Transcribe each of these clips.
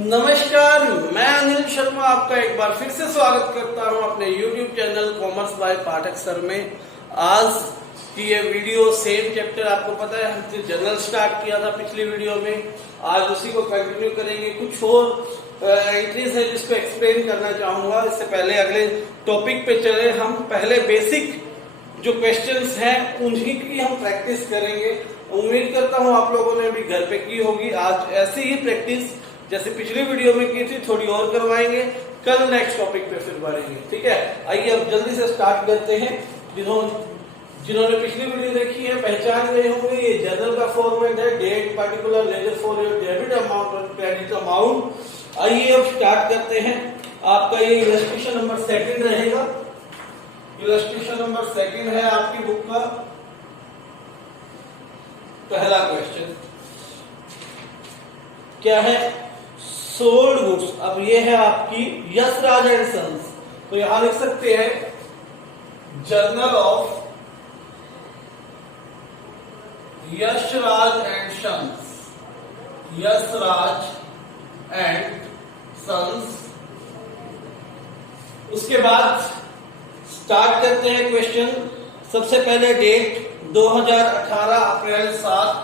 नमस्कार, मैं अनिल शर्मा आपका एक बार फिर से स्वागत करता हूं अपने YouTube channel commerce by Pathak sir में। आज की ये वीडियो सेम चैप्टर, आपको पता है हमने जनरल स्टार्ट किया था पिछली वीडियो में, आज उसी को कंटिन्यू करेंगे। कुछ और एंट्रीज है जिसको एक्सप्लेन करना चाहूंगा। इससे पहले अगले टॉपिक पे चले, हम पहले बेसिक जो क्वेश्चंस हैं उन्हीं की हम प्रैक्टिस करेंगे। उम्मीद करता हूं आप लोगों ने भी घर पे की होगी। आज ऐसी ही प्रैक्टिस जैसे पिछली वीडियो में की थी थोड़ी और करवाएंगे, कल नेक्स्ट टॉपिक पे फिर बढ़ेंगे। ठीक है, आइए अब जल्दी से स्टार्ट करते हैं। जिन्होंने पिछली वीडियो देखी है पहचान गए होंगे, ये जर्नल का फॉर्मेट है, date, particular, ledger for your debit amount और क्रेडिट अमाउंट। आइए अब स्टार्ट करते हैं। आपका ये इलस्ट्रेशन नंबर 2 रहेगा। इलस्ट्रेशन नंबर 2 है आपकी बुक का पहला क्वेश्चन। क्या है? Sold goods. अब ये है आपकी यशराज एंड सन्स, तो यहां लिख सकते हैं journal of Yashraj and sons, Yashraj and sons. उसके बाद स्टार्ट करते हैं क्वेश्चन। सबसे पहले डेट 2018 अप्रैल 7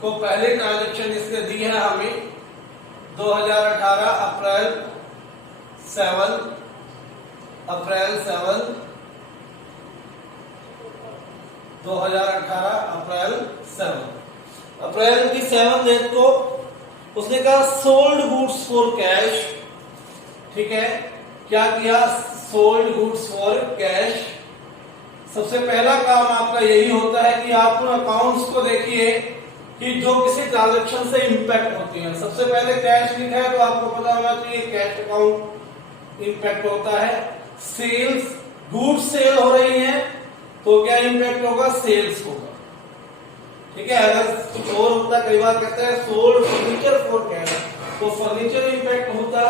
को पहले ट्रांजेक्शन इसने दी है हमें। 2018 अप्रैल 7 2018 अप्रैल 7 अप्रैल की 7 डेट को उसने कहा सोल्ड गुड्स फॉर कैश। ठीक है, क्या किया? Sold goods for cash. सबसे पहला काम आपका यही होता है कि आप अकाउंट्स को देखिए कि जो किसी ट्रांजैक्शन से इंपैक्ट होती है। सबसे पहले कैश लिखा है तो आपको पता होना चाहिए कैश अकाउंट इंपैक्ट होता है। सेल्स, गुड्स सेल हो रही है तो क्या इंपैक्ट होगा? सेल्स होगा। ठीक है, अगर कुछ और होता, कई बार कहते हैं सोल्ड फर्नीचर फॉर कैश, तो फर्नीचर इंपैक्ट होता।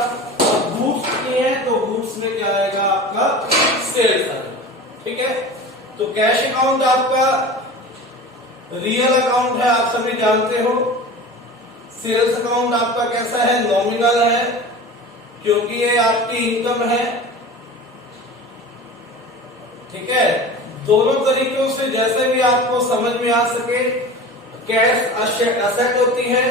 और गुड्स की है तो गुड्स में क्या आएगा? आपका सेल्स आएगा। ठीक है, तो कैश अकाउंट आपका रियल अकाउंट है, आप सभी जानते हो। सेल्स अकाउंट आपका कैसा है? नॉमिनल है, क्योंकि ये आपकी इनकम है। ठीक है, दोनों तरीकों से जैसे भी आपको समझ में आ सके। कैश असेट होती है,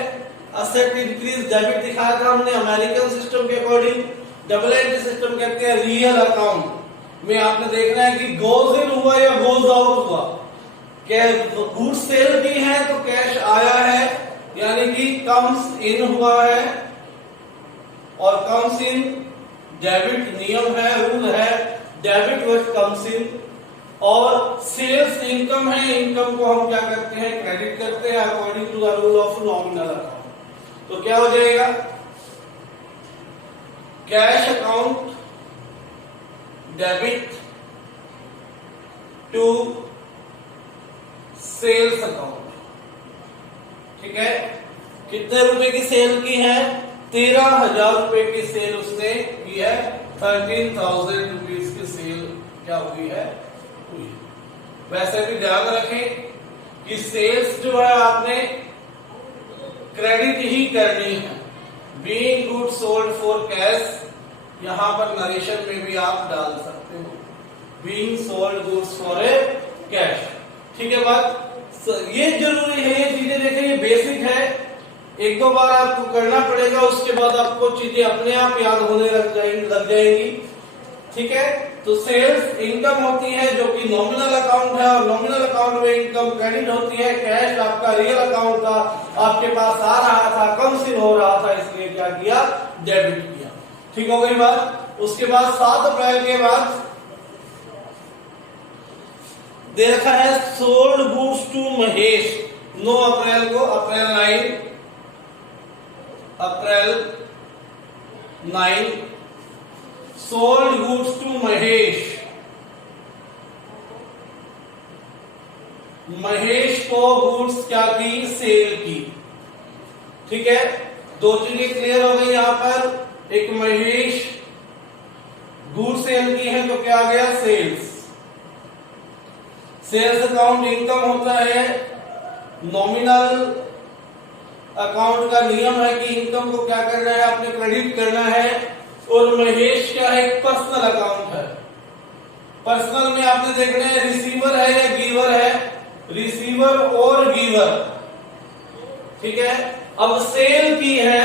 असेट इंक्रीज डेबिट दिखाया था हमने अमेरिकन सिस्टम के अकॉर्डिंग। डबल एंट्री सिस्टम कहते हैं रियल अकाउंट में आपने देखना है कि गोज इन हुआ या गोज आउट हुआ। गुड्स सेल की है तो कैश आया है, यानी कि कम्स इन हुआ है, और कम्स इन डेबिट नियम है, रूल है, डेबिट वर्ड कम्स इन। और सेल्स इनकम है, इनकम को हम क्या करते हैं? क्रेडिट करते हैं according to the rule of nominal account. तो क्या हो जाएगा? Cash account debit to sales account. ठीक है, कितने रुपए की सेल की है? 13,000 रुपए की सेल उसने की है। 13,000 रुपीज की सेल क्या हुई है? हुई। वैसे भी ध्यान रखें कि सेल्स जो है आपने क्रेडिट ही करनी है। Being good sold for cash, यहां पर नरेशन में भी आप डाल सकते हो being sold goods for a cash. ठीक है, बात ये जरूरी है, ये चीजें देखें, ये बेसिक है, एक दो बार आपको करना पड़ेगा, उसके बाद आपको चीजें अपने आप याद होने लग जाएंगी। ठीक है, तो सेल्स इनकम होती है जो कि नॉमिनल अकाउंट है, और नॉमिनल अकाउंट में इनकम क्रेडिट होती है। कैश आपका रियल अकाउंट था, आपके पास आ रहा था, कम से हो रहा था, इसलिए क्या किया? डेबिट किया। ठीक हो गई बात। उसके बाद 7 अप्रैल के बाद दे रखा है सोल्ड गुड्स टू महेश। 9 अप्रैल को, April 9 sold goods to Mahesh. Mahesh को गुड्स क्या की? सेल की। ठीक है, दो चीजें क्लियर हो गई यहां पर। एक महेश गुड सेल की है तो क्या आ गया? सेल्स। सेल्स अकाउंट इनकम होता है नॉमिनल अकाउंट का नियम है कि इनकम को क्या करना है, आपने क्रेडिट करना है। और महेश क्या है, एक पर्सनल अकाउंट है। पर्सनल में आपने देखना है रिसीवर है या गिवर है, रिसीवर और गिवर, ठीक है। अब सेल की है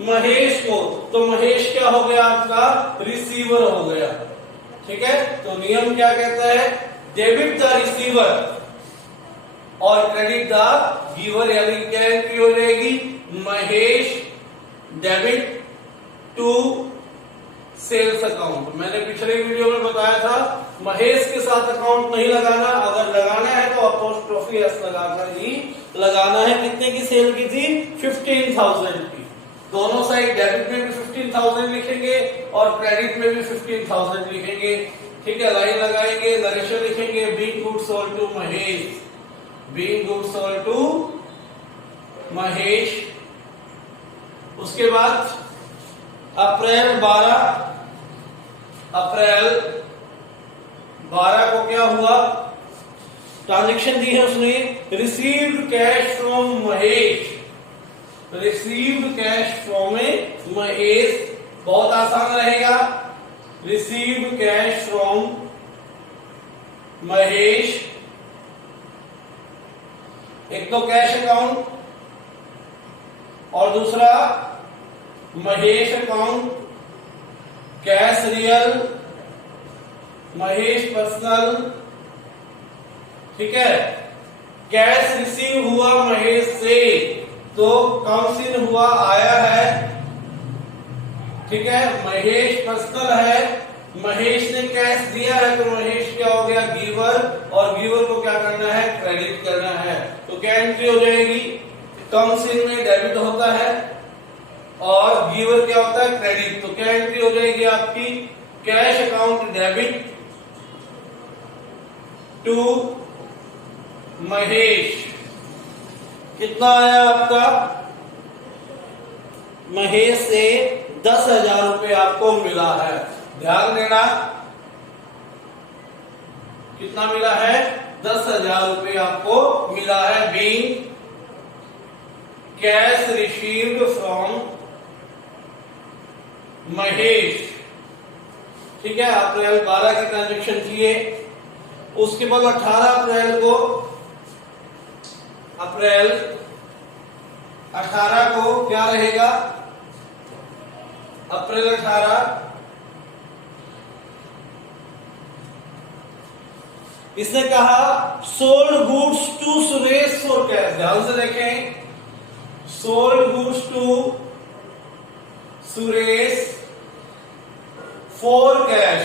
महेश को, तो महेश क्या हो गया आपका, रिसीवर हो गया, ठीक है। तो नियम क्या कहता है, डेबिट द रिसीवर और क्रेडिट द गिवर, यानी क्या एंट्री हो जाएगी, Mahesh debit to sales account. मैंने पिछले वीडियो में बताया था महेश के साथ अकाउंट नहीं लगाना, अगर लगाना है तो अपोस्ट्रोफी एस लगाकर ही लगाना है। कितने की सेल की थी, 15,000 की। दोनों साइड डेबिट में भी 15,000 लिखेंगे और क्रेडिट में भी 15,000 लिखेंगे, ठीक है। लाइन लगाएंगे, नरेशन लिखेंगे, being goods sold to Mahesh, being goods sold to Mahesh. उसके बाद अप्रैल 12 को क्या हुआ, ट्रांजेक्शन दी है उसने, received cash from Mahesh, received cash from Mahesh, बहुत आसान रहेगा, रिसीव्ड कैश फ्रॉम महेश। एक तो कैश अकाउंट और दूसरा Mahesh account, cash real, Mahesh personal, ठीक है। कैश रिसीव हुआ महेश से, तो कम्स इन हुआ, आया है, ठीक है। महेश पर्सनल है, महेश ने कैश दिया है, तो महेश क्या हो गया, गिवर, और गिवर को क्या करना है, क्रेडिट करना है। तो क्या एंट्री हो जाएगी, कम्स इन में डेबिट होता है और गिवर क्या होता है, क्रेडिट। तो क्या एंट्री हो जाएगी आपकी, cash account debit to Mahesh. कितना आया आपका, महेश से 10,000 रुपए आपको मिला है। ध्यान देना, कितना मिला है, 10,000 रुपए आपको मिला है। Being cash received from Mahesh, ठीक है। अप्रैल 12 की ट्रांजेक्शन किए। उसके बाद 18 अप्रैल को, अप्रैल 18 को क्या रहेगा, अप्रैल 18 इसने कहा sold goods to Suresh for cash. ध्यान से देखें, sold goods to Suresh for cash.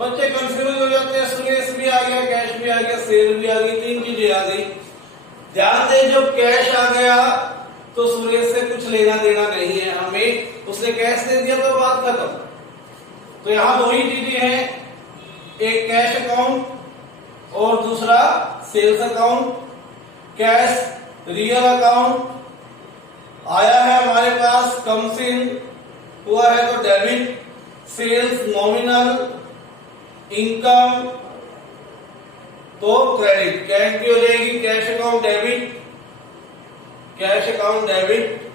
बच्चे कंफ्यूज हो जाते हैं, सुरेश भी आ गया, कैश भी आ गया, सेल भी आ गई, 3 चीजें आ गई। ध्यान दें, जब कैश आ गया तो सुरेश से कुछ लेना देना नहीं है हमें, उसने कैश दे दिया तो बात खत्म। तो यहां दो ही चीजें हैं, एक कैश अकाउंट और दूसरा sales account. Cash real account आया है हमारे पास, कम्स इन हुआ है तो डेबिट, सेल्स नॉमिनल, इनकम तो क्रेडिट। क्या एंट्री हो जाएगी, cash account debit, cash account debit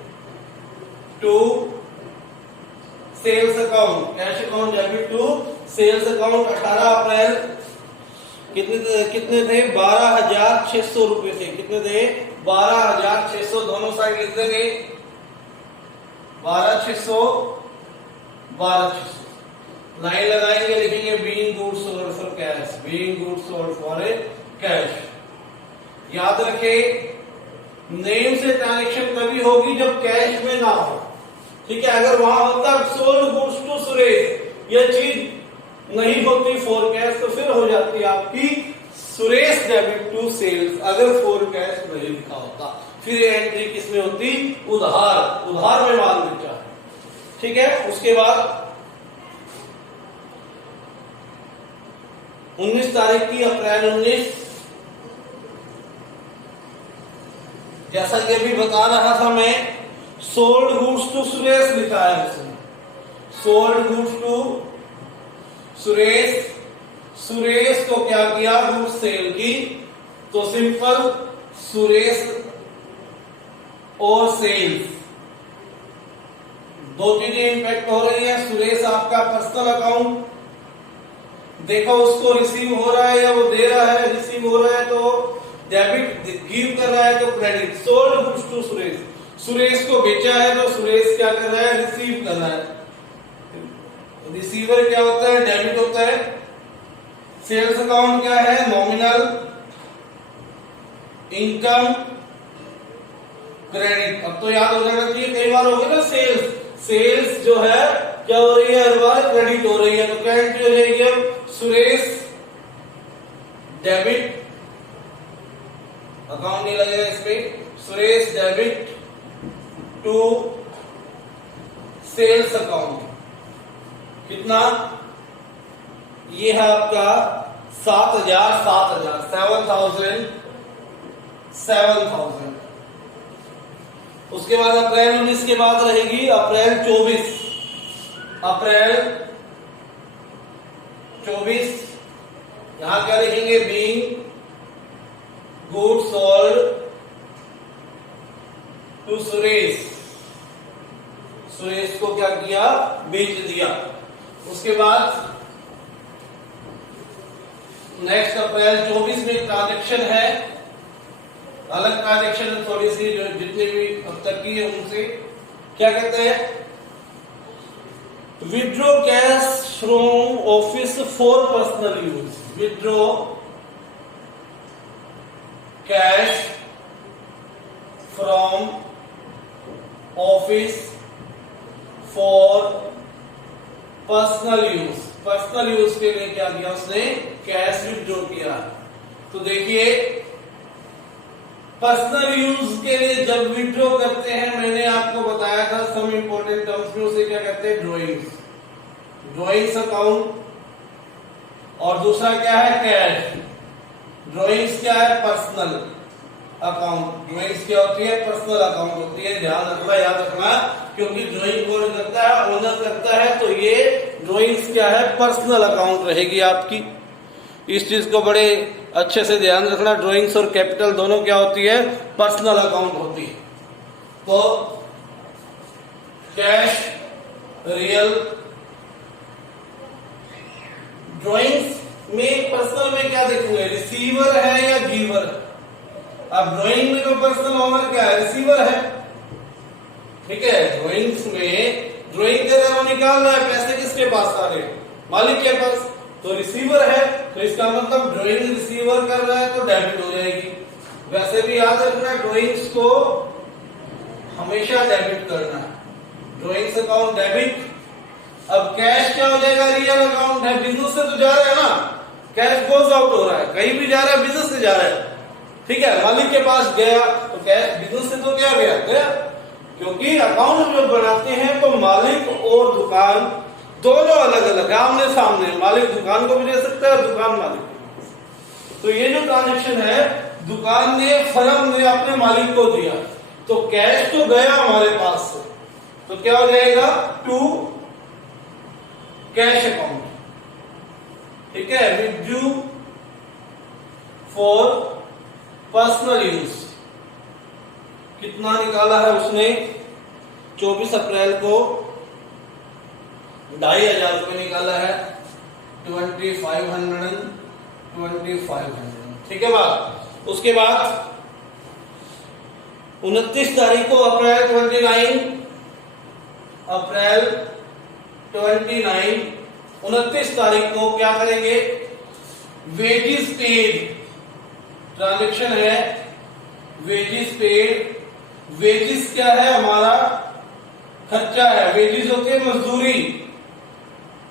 to sales account, cash account debit to sales account. 18 अप्रैल कितने थे, 12,600 रुपए थे। कितने थे, 12,600। दोनों साइड लिख देंगे, 12,600, 12,600। लाइन लगाएंगे, लिखेंगे being goods sold for cash, being goods sold for cash. याद रखें, नेम से ट्रांजेक्शन तभी होगी जब कैश में ना हो, ठीक है। अगर वहां होता सोल्ड गुड्स टू सुरेश, यह चीज नहीं होती फॉर कैश, तो फिर हो जाती आपकी सुरेश डेबिट टू सेल्स। अगर फॉर कैश नहीं लिखा होता, फिर एंट्री किसमें होती, उधार, उधार में माल बेचा है, ठीक है। उसके बाद 19 तारीख की, अप्रैल 19, जैसा कि अभी बता रहा था मैं, सोल्ड गुड्स टू सुरेश लिखा है उसने, sold goods to Suresh. Suresh को क्या किया, गुड्स सेल की, तो सिंपल सुरेश और सेल्स, दो चीजें इंपैक्ट हो रही है। सुरेश आपका पर्सनल अकाउंट, देखो उसको रिसीव हो रहा है या वो दे रहा है, रिसीव हो रहा है तो डेबिट, गिव कर रहा है तो credit. Sold goods to Suresh, Suresh को बेचा है तो सुरेश क्या कर रहा है, रिसीव कर रहा है। रिसीवर क्या होता है, डेबिट होता है। सेल्स अकाउंट क्या है, नॉमिनल इनकम क्रेडिट। अब तो याद हो जाना चाहिए, कई बार हो गया ना सेल्स, सेल्स जो है क्या हो रही है, हर बार क्रेडिट हो रही है, तो क्रेडिट हो जाएगी। अब सुरेश डेबिट, अकाउंट नहीं लगेगा इस पे, Suresh debit to sales account. कितना, ये है आपका 7,000। उसके बाद अप्रैल 19 के बाद रहेगी अप्रैल 24, यहां क्या लिखेंगे, being good sold to Suresh, Suresh को क्या किया, बेच दिया। उसके बाद नेक्स्ट अप्रैल 24 में ट्रांजैक्शन है, अलग ट्रांजैक्शन थोड़ी सी, जो जितने भी अब तक की है उनसे क्या कहते हैं, withdraw cash from office for personal use, withdraw cash from office for personal use, personal use के लिए क्या किया उसने, कैश विड्रॉ किया। तो देखिए पर्सनल यूज के लिए जब विड्रॉ करते हैं, मैंने आपको बताया था सम इंपॉर्टेंट टर्म्स में, उसे क्या कहते हैं, ड्रॉइंग्स, ड्रॉइंग्स अकाउंट, और दूसरा क्या है, कैश। ड्रॉइंग्स क्या है, पर्सनल अकाउंट, ड्रॉइंग्स क्या होती है, पर्सनल अकाउंट होती है। ध्यान रखना, याद रखना, क्योंकि ड्रॉइंग कौन करता है, ओनर करता है, तो ये ड्रॉइंग्स क्या है, पर्सनल अकाउंट रहेगी आपकी। इस चीज को बड़े अच्छे से ध्यान रखना, ड्रॉइंग्स और कैपिटल दोनों क्या होती है, पर्सनल अकाउंट होती है। तो कैश, रियल, ड्रॉइंग्स में पर्सनल में क्या देखोगे, रिसीवर है या गिवर। अब ड्राइंग में जो पर्सनल ओनर क्या है, रिसीवर है, ठीक है। ड्राइंग्स में ड्राइंग के द्वारा निकाल रहा है, पैसे किसके पास आ रहे, मालिक के पास, तो रिसीवर है, तो इसका मतलब ड्राइंग रिसीवर कर रहा है तो डेबिट हो जाएगी। वैसे भी याद रखना, ड्राइंग्स को हमेशा डेबिट करना है, ड्राइंग्स अकाउंट डेबिट। अब कैश क्या हो जाएगा, रियल अकाउंट है, बिजनेस से तो जा रहा है ना, कैश गोज आउट हो रहा है, कहीं भी जा रहा है, बिजनेस से जा रहा है, ठीक है। मालिक के पास गया तो कैश बिजनेस से तो क्या गया, क्योंकि अकाउंट जो बनाते हैं तो मालिक और दुकान दोनों अलग अलग, आमने सामने, मालिक दुकान को भी दे सकता है और दुकान मालिक को। तो ये जो ट्रांजैक्शन है, दुकान ने, फर्म ने अपने मालिक को दिया, तो कैश तो गया हमारे पास से, तो क्या हो जाएगा, टू कैश अकाउंट, ठीक है। विड्रू फॉर पर्सनल यूज, कितना निकाला है उसने, 24 अप्रैल को 2,500 रुपए निकाला है, 2500, ठीक है बात। उसके बाद 29 तारीख को अप्रैल 29 तारीख को क्या करेंगे, वेजेस पेड, ट्रांजैक्शन है, वेजेस पेड। वेजेस क्या है, हमारा खर्चा है, वेजेस होते हैं मजदूरी,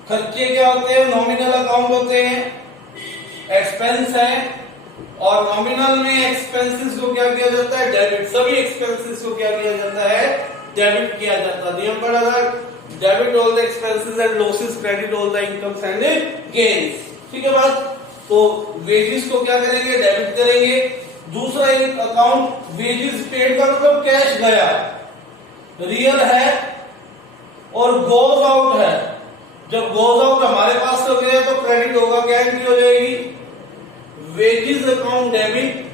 खर्चे क्या होते हैं, नॉमिनल अकाउंट होते हैं, एक्सपेंस है, और नॉमिनल में एक्सपेंसेस को क्या किया जाता है, डेबिट। सभी एक्सपेंसेस को क्या किया जाता है, डेबिट किया जाता है। नियम पढ़ा था, debit all the expenses and losses, credit all the incomes and gains, ठीक है बात। तो वेजेस को क्या करेंगे, डेबिट करेंगे। दूसरा एक अकाउंट, वेजेस पेड का मतलब कैश गया, रियल है, और गोज आउट है। जब गोज आउट हमारे पास हो गया तो क्रेडिट होगा, क्या एंट्री हो जाएगी, wages account debit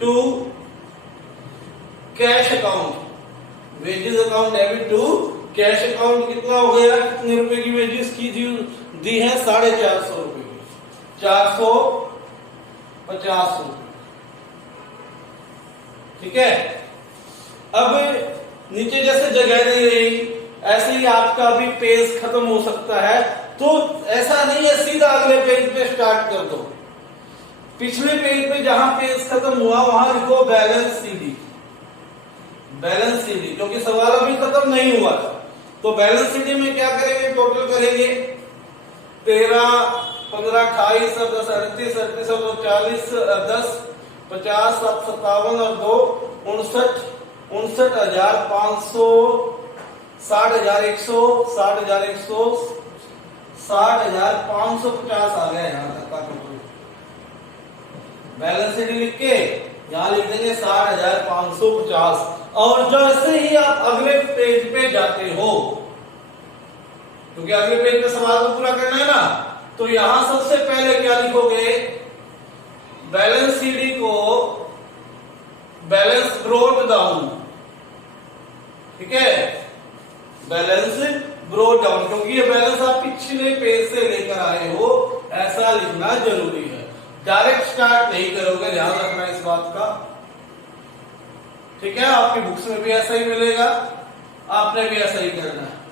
to cash account, wages account debit to cash account कितना हो गया, कितने रुपए की वेजेस की दी है, 450 रुपए की, 450 रुपए। ठीक है। अब नीचे जैसे जगह नहीं रही, ऐसे ही आपका भी पेज खत्म हो सकता है, तो ऐसा नहीं है सीधा अगले पेज पे स्टार्ट कर दो। पिछले पेज पे जहां पेज खत्म हुआ वहां लिखो बैलेंस सीडी, बैलेंस सीडी, क्योंकि सवाल अभी खत्म नहीं हुआ था। तो बैलेंस सीडी में क्या करेंगे, टोटल करेंगे 13, 15, 28, 10, 38, 38, 40, 10, 50, 57 और 2, 59,500, 60,100, 60,100, 60,550 आ गया यहाँ तक का टोटल। बैलेंस शीट लिख के यहाँ लिख देंगे 60,550। और जैसे ही आप अगले पेज पे जाते हो, क्योंकि अगले पेज पे सवाल को पूरा करना है ना, तो यहां सबसे पहले क्या लिखोगे, बैलेंस सीडी को बैलेंस ब्रोट डाउन। ठीक है, बैलेंस ब्रोट डाउन, क्योंकि ये बैलेंस आप पिछले पेज से लेकर आए हो, ऐसा लिखना जरूरी है। डायरेक्ट स्टार्ट नहीं करोगे, ध्यान रखना इस बात का। ठीक है, आपकी बुक्स में भी ऐसा ही मिलेगा, आपने भी ऐसा ही करना है।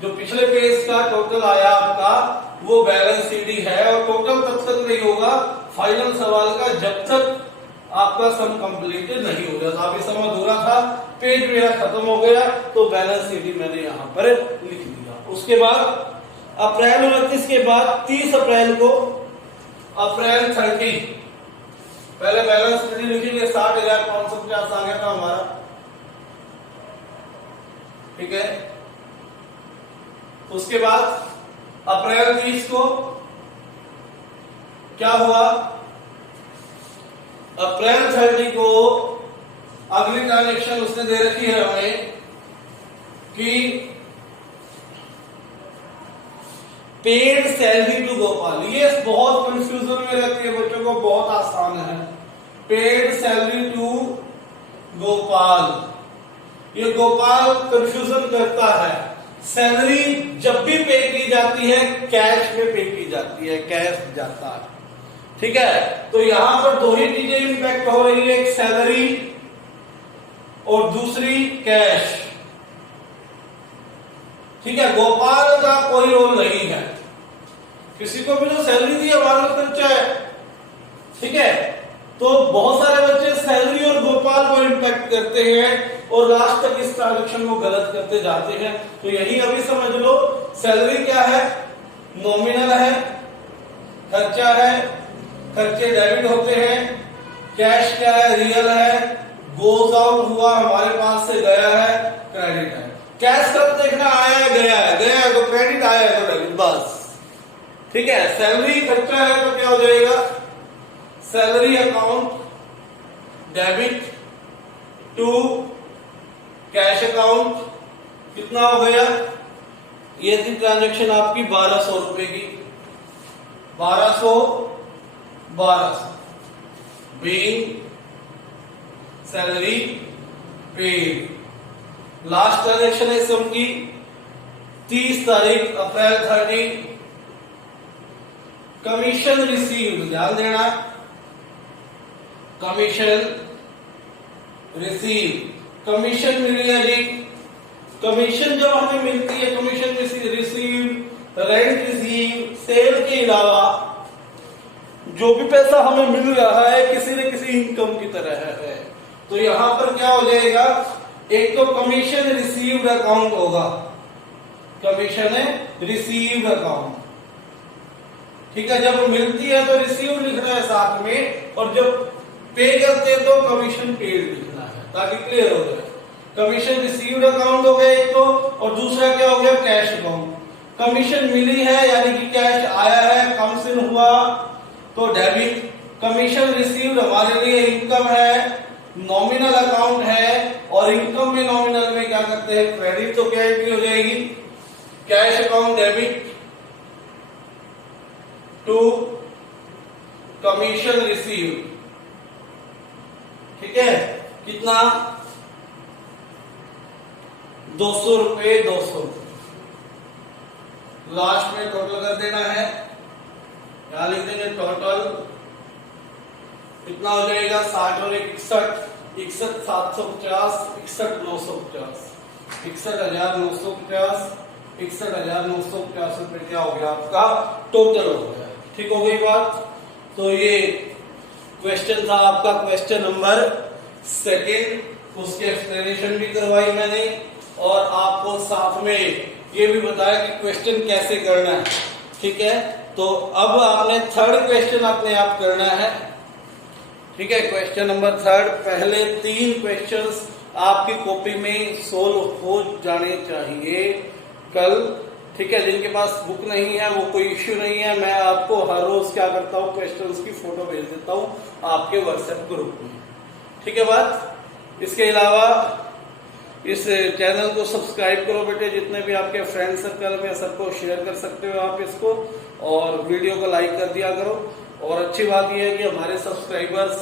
जो पिछले पेज का टोटल आया आपका वो बैलेंस सीडी है, और टोटल तब तक नहीं होगा फाइनल सवाल का जब तक आपका सम कंप्लीटेड नहीं हो जाता। अभी सम अधूरा था, पेज मेरा खत्म हो गया, तो बैलेंस सीडी मैंने यहां पर लिख दिया। उसके बाद अप्रैल 29 के बाद 30 अप्रैल को अप्रैल 30 पहले बैलेंस सीडी लिखेंगे, 60,550 आ गया था हमारा। ठीक है, उसके बाद अप्रैल 30 को क्या हुआ, अप्रैल 30 को अगली ट्रांजेक्शन उसने दे रखी है हमें कि पेड सैलरी टू गोपाल। ये बहुत कंफ्यूजन में रहती है बच्चों को, बहुत आसान है। पेड सैलरी टू गोपाल, ये गोपाल कंफ्यूजन करता है। सैलरी जब भी पे की जाती है कैश में पे की जाती है, कैश जाता है। ठीक है, तो यहां पर दो ही चीजें इंपैक्ट हो रही है, एक सैलरी और दूसरी कैश। ठीक है, गोपाल का कोई रोल नहीं है, किसी को भी जो सैलरी दी है हमारा खर्चा है। ठीक है, तो बहुत सारे बच्चे सैलरी और गोपाल को इंपैक्ट करते हैं और लास्ट तक इस ट्रांजेक्शन को गलत करते जाते हैं। तो यही अभी समझ लो, सैलरी क्या है, नॉमिनल है, खर्चा है, खर्चे डेबिट होते हैं। कैश क्या है, रियल है, गोज आउट हुआ, हमारे पास से गया है, क्रेडिट है। कैश कब देखना, आया है, गया है, गया है तो क्रेडिट, आया है तो डेबिट, बस। ठीक है, सैलरी खर्चा है तो क्या हो जाएगा, salary account debit to cash account. कितना हो गया, ये थी ट्रांजेक्शन आपकी 1200 रुपए की, 1200 being salary paid. Last transaction है सम की 30 तारीख अप्रैल 30, कमीशन रिसीव्ड, ध्यान देना, कमीशन रिसीव, कमीशन मिली है जी। कमीशन जब हमें मिलती है, commission receive, rent receive, sale के अलावा जो भी पैसा हमें मिल रहा है किसी न किसी इनकम की तरह है। तो यहां पर क्या हो जाएगा, एक तो कमीशन रिसीव्ड अकाउंट होगा, कमीशन रिसीव्ड अकाउंट। ठीक है, जब मिलती है तो रिसीव लिखना है साथ में, और जब पे करते हैं तो कमीशन पेड लिखना है, ताकि क्लियर हो जाए। कमीशन रिसीव्ड अकाउंट हो गया एक तो, और दूसरा क्या हो गया, कैश अकाउंट। कमीशन मिली है यानी कि कैश आया है, कम्स इन हुआ तो डेबिट। कमीशन रिसीव्ड हमारे लिए इनकम है, नॉमिनल अकाउंट है, और इनकम में नॉमिनल में क्या करते हैं, क्रेडिट, तो क्या एंट्री हो जाएगी, cash account debit to commission received. ठीक है, कितना 200 रुपए 200 लास्ट में टोटल कर देना है। यहां लिख देंगे टोटल कितना हो जाएगा 60 और 61 750 61,950 61,950 61,950 रुपए क्या हो गया आपका टोटल हो गया। ठीक हो गई बात। तो ये क्वेश्चन था आपका क्वेश्चन नंबर 2, उसकी एक्सप्लेनेशन भी करवाई मैंने और आपको साथ में ये भी बताया कि क्वेश्चन कैसे करना है। ठीक है, तो अब आपने 3rd क्वेश्चन अपने आप करना है। ठीक है, क्वेश्चन नंबर 3 पहले 3 क्वेश्चंस आपकी कॉपी में सोल्व हो जाने चाहिए कल। ठीक है, जिनके पास बुक नहीं है वो कोई इश्यू नहीं है, मैं आपको हर रोज क्या करता हूँ क्वेश्चंस की फोटो भेज देता हूँ आपके व्हाट्सएप ग्रुप में। ठीक है बात। इसके अलावा इस चैनल को सब्सक्राइब करो बेटे, जितने भी आपके फ्रेंड सर्कल में सबको शेयर कर सकते हो आप इसको, और वीडियो को लाइक कर दिया करो। और अच्छी बात यह है कि हमारे सब्सक्राइबर्स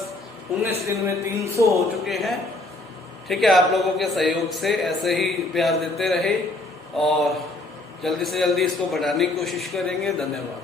19 दिन में 300 हो चुके हैं। ठीक है, आप लोगों के सहयोग से ऐसे ही प्यार देते रहे और जल्दी से जल्दी इसको बढ़ाने की कोशिश करेंगे। धन्यवाद।